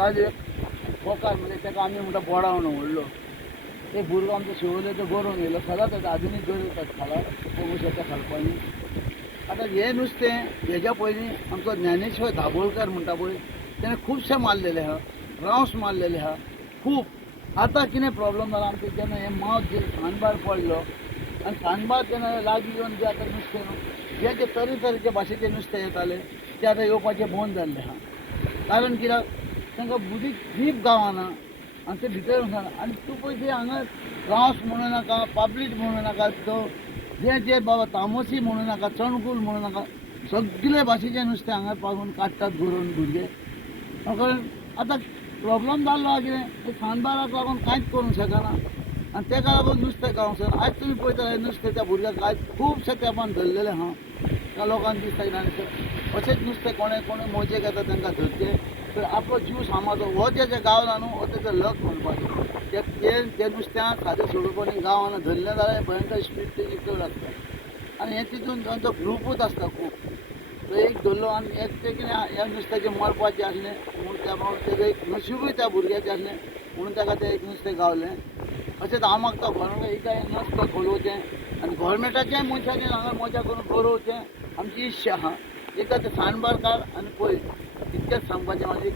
काल एक फोकार म्हणजे ताका आमी म्हणटा बोडावणो व्हडलो एक भुरगो आमचो शिवोले तो गरोवन येयलो सदांच येता आजुनूय गरयतात खाला पोगू शकता खालपानी. आतां हें नुस्तें हेज्या पयलीं आमचो ज्ञानेश्वर दाबोळकर म्हणटा पळय तेणें खुबशे मारलेले आहा, रावंस मारलेले आहा खूब. आतां कितें प्रॉब्लम जाला आमचें जेन्ना हें मावत जे सानबार पडलो आनी सानबार तेन्ना लागीं येवन जें आतां नुस्तें न्हू जे तरेतरेचे भाशेचे नुस्तें येताले ते आतां येवपाचें बंद जाल्लें आहा. कारण कित्याक तांकां बुदीक जीप गावना आनी ते भितर वचना. आनी तूं पळय जे हांगा रावंस म्हणू नाका, पापलेट म्हणू नाका, तो जे बाबा तामोसी म्हणू नाका, चणकूल म्हणू नाका, सगळे भाशेचें नुस्तें हांगा पावून काडटात गरोवन भुरगे. कारण आतां प्रॉब्लम जाल्लो आहा कितें सानबाराक लागून कांयच करूंक शकना आनी तेका लागून नुस्तें गावंक शकना. आयज तुमी पळयता हें नुस्तें त्या भुरग्याक आयज खुबशे तेंपान धरलेलें आहा. त्या लोकांक दिसता कितें अशेंच नुस्तें कोणें मजेक येता तांकां धरचें तर आपलो जीव सांबाळचो. हो जे गावला न्हू हो तेजो लक म्हणपाचो. ते नुस्त्याक सादें सोडून गांवांना धरलें जाल्यार भयंकर स्पीड तेजी चड आसता आनी हें तितून तांचो ग्रुपूच आसता खूब. तो एक धरलो आनी एक ते कितें ह्या नुस्त्याचें मरपाचें आसलें म्हूण त्या तेजो एक नशिबूय त्या भुरग्याचें आसलें म्हणून ताका तें एक नुस्तें गावलें. अशेंच हांव मागता गोवोरमेंट हिका हें नस्त खोलोवचें आनी गोवोरमेंटाच्याय मनशांनी हांगा मजा करून गरोवचें आमची इच्छा आहा. एकदा तें सानबार काड आनी पळय इतकेंच सांगपाचें म्हाजें